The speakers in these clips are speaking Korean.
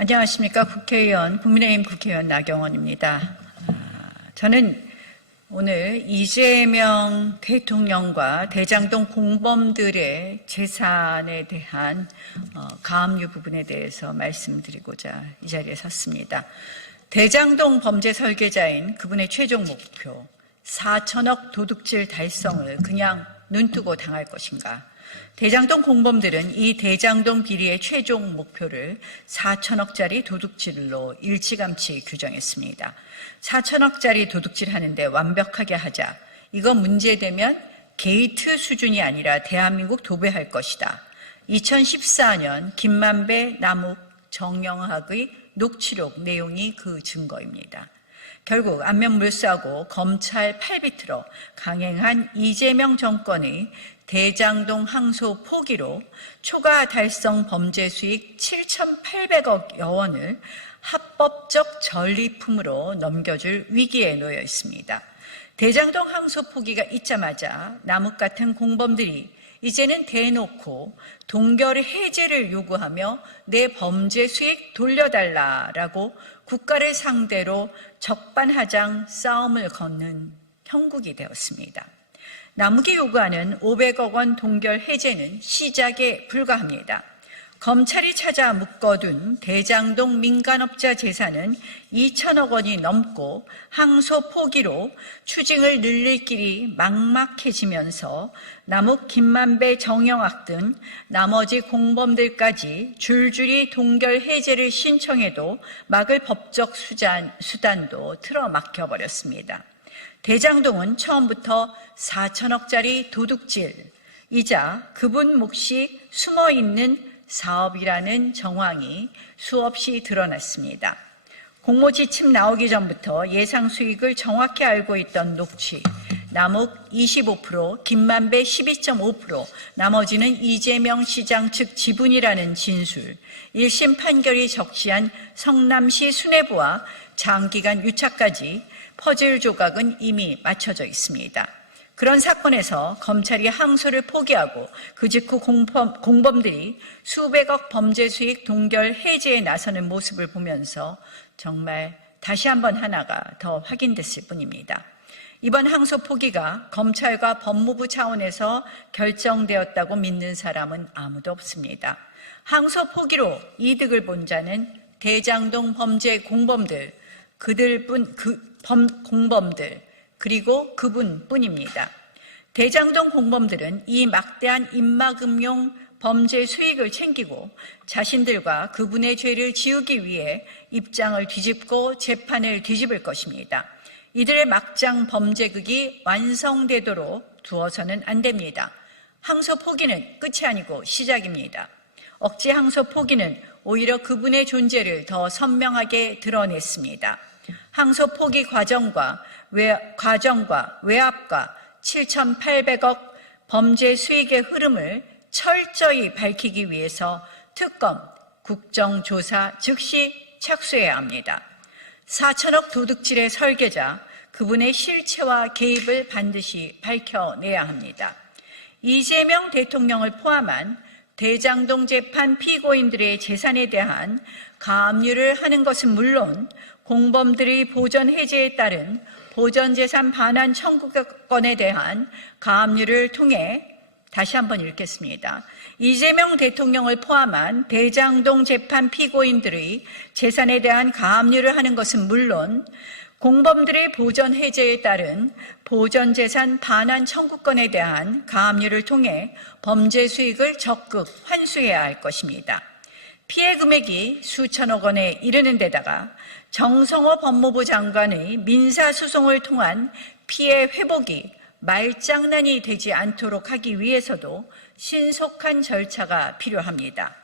안녕하십니까. 국민의힘 국회의원 나경원입니다. 저는 오늘 이재명 대통령과 대장동 공범들의 재산에 대한 가압류 부분에 대해서 말씀드리고자 이 자리에 섰습니다. 대장동 범죄 설계자인 그분의 최종 목표 4천억 도둑질 달성을 그냥 눈뜨고 당할 것인가? 대장동 공범들은 이 대장동 비리의 최종 목표를 4천억짜리 도둑질로 일찌감치 규정했습니다. 4천억짜리 도둑질 하는데 완벽하게 하자. 이거 문제되면 게이트 수준이 아니라 대한민국 도배할 것이다. 2014년 김만배, 남욱, 정영학의 녹취록 내용이 그 증거입니다. 결국 안면 물싸고 검찰 팔비트로 강행한 이재명 정권의 대장동 항소 포기로 초과 달성 범죄 수익 7,800억여 원을 합법적 전리품으로 넘겨줄 위기에 놓여 있습니다. 대장동 항소 포기가 있자마자 남욱 같은 공범들이 이제는 대놓고 동결 해제를 요구하며 내 범죄 수익 돌려달라라고 국가를 상대로 적반하장 싸움을 걷는 형국이 되었습니다. 남욱이 요구하는 500억 원 동결 해제는 시작에 불과합니다. 검찰이 찾아 묶어둔 대장동 민간업자 재산은 2천억 원이 넘고 항소 포기로 추징을 늘릴 길이 막막해지면서 남욱, 김만배, 정영학 등 나머지 공범들까지 줄줄이 동결 해제를 신청해도 막을 법적 수단도 틀어막혀버렸습니다. 대장동은 처음부터 4천억짜리 도둑질이자 그분 몫이 숨어있는 사업이라는 정황이 수없이 드러났습니다. 공모 지침 나오기 전부터 예상 수익을 정확히 알고 있던 녹취, 남욱 25%, 김만배 12.5%, 나머지는 이재명 시장 측 지분이라는 진술, 1심 판결이 적시한 성남시 수뇌부와 장기간 유착까지 퍼즐 조각은 이미 맞춰져 있습니다. 그런 사건에서 검찰이 항소를 포기하고 그 직후 공범들이 수백억 범죄 수익 동결 해제에 나서는 모습을 보면서 정말 다시 한번 하나가 더 확인됐을 뿐입니다. 이번 항소 포기가 검찰과 법무부 차원에서 결정되었다고 믿는 사람은 아무도 없습니다. 항소 포기로 이득을 본 자는 대장동 범죄 공범들, 공범들, 그리고 그분뿐입니다. 대장동 공범들은 이 막대한 입막음용 범죄 수익을 챙기고 자신들과 그분의 죄를 지우기 위해 입장을 뒤집고 재판을 뒤집을 것입니다. 이들의 막장 범죄극이 완성되도록 두어서는 안 됩니다. 항소 포기는 끝이 아니고 시작입니다. 억지 항소 포기는 오히려 그분의 존재를 더 선명하게 드러냈습니다. 항소 포기 과정과 외압과 7,800억 범죄 수익의 흐름을 철저히 밝히기 위해서 특검, 국정조사 즉시 착수해야 합니다. 4천억 도둑질의 설계자, 그분의 실체와 개입을 반드시 밝혀내야 합니다. 이재명 대통령을 포함한 대장동 재판 피고인들의 재산에 대한 가압류를 하는 것은 물론 공범들의 보전 해제에 따른 보전재산 반환 청구권에 대한 가압류를 통해 다시 한번 읽겠습니다. 이재명 대통령을 포함한 대장동 재판 피고인들의 재산에 대한 가압류를 하는 것은 물론 공범들의 보전 해제에 따른 보전재산 반환 청구권에 대한 가압류를 통해 범죄 수익을 적극 환수해야 할 것입니다. 피해 금액이 수천억 원에 이르는 데다가 정성호 법무부 장관의 민사소송을 통한 피해 회복이 말장난이 되지 않도록 하기 위해서도 신속한 절차가 필요합니다.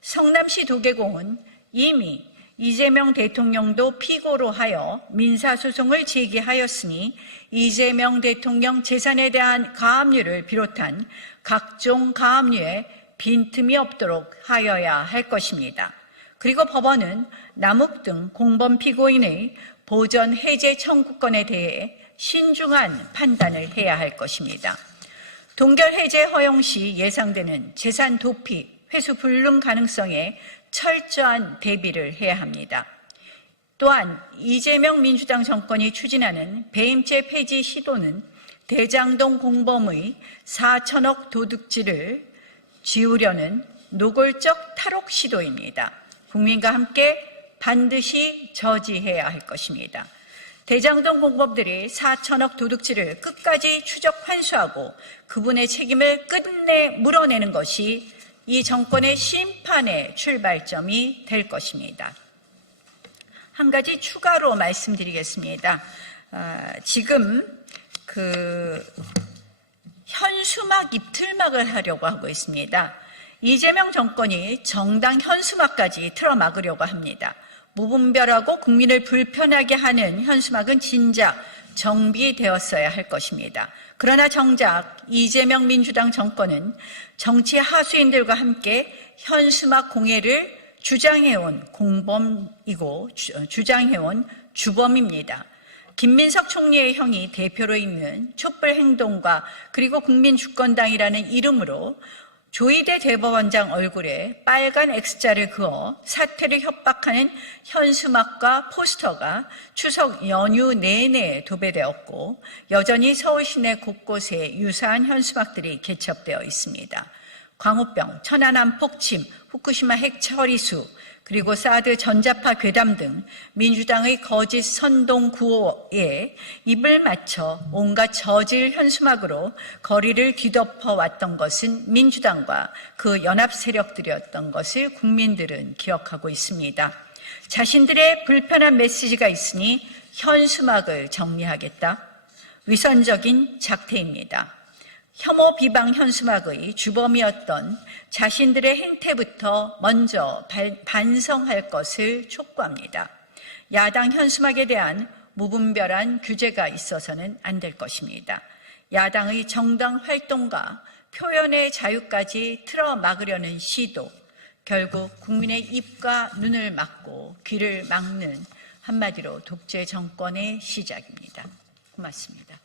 성남시 도계공은 이미 이재명 대통령도 피고로 하여 민사소송을 제기하였으니 이재명 대통령 재산에 대한 가압류를 비롯한 각종 가압류에 빈틈이 없도록 하여야 할 것입니다. 그리고 법원은 남욱 등 공범 피고인의 보전 해제 청구권에 대해 신중한 판단을 해야 할 것입니다. 동결 해제 허용 시 예상되는 재산 도피, 회수 불능 가능성에 철저한 대비를 해야 합니다. 또한 이재명 민주당 정권이 추진하는 배임죄 폐지 시도는 대장동 공범의 4천억 도둑질을 지우려는 노골적 탈옥 시도입니다. 국민과 함께 반드시 저지해야 할 것입니다. 대장동 공범들이 4천억 도둑질을 끝까지 추적 환수하고 그분의 책임을 끝내 물어내는 것이 이 정권의 심판의 출발점이 될 것입니다. 한 가지 추가로 말씀드리겠습니다. 지금 현수막 입틀막을 하려고 하고 있습니다. 이재명 정권이 정당 현수막까지 틀어막으려고 합니다. 무분별하고 국민을 불편하게 하는 현수막은 진작 정비되었어야 할 것입니다. 그러나 정작 이재명 민주당 정권은 정치 하수인들과 함께 현수막 공해를 주장해온 공범이고 주장해온 주범입니다. 김민석 총리의 형이 대표로 있는 촛불행동과 그리고 국민주권당이라는 이름으로 조희대 대법원장 얼굴에 빨간 X자를 그어 사퇴를 협박하는 현수막과 포스터가 추석 연휴 내내 도배되었고 여전히 서울 시내 곳곳에 유사한 현수막들이 개첩되어 있습니다. 광우병, 천안함 폭침, 후쿠시마 핵 처리수, 그리고 사드 전자파 괴담 등 민주당의 거짓 선동 구호에 입을 맞춰 온갖 저질 현수막으로 거리를 뒤덮어 왔던 것은 민주당과 그 연합 세력들이었던 것을 국민들은 기억하고 있습니다. 자신들의 불편한 메시지가 있으니 현수막을 정리하겠다. 위선적인 작태입니다. 혐오 비방 현수막의 주범이었던 자신들의 행태부터 먼저 반성할 것을 촉구합니다. 야당 현수막에 대한 무분별한 규제가 있어서는 안 될 것입니다. 야당의 정당 활동과 표현의 자유까지 틀어막으려는 시도, 결국 국민의 입과 눈을 막고 귀를 막는 한마디로 독재 정권의 시작입니다. 고맙습니다.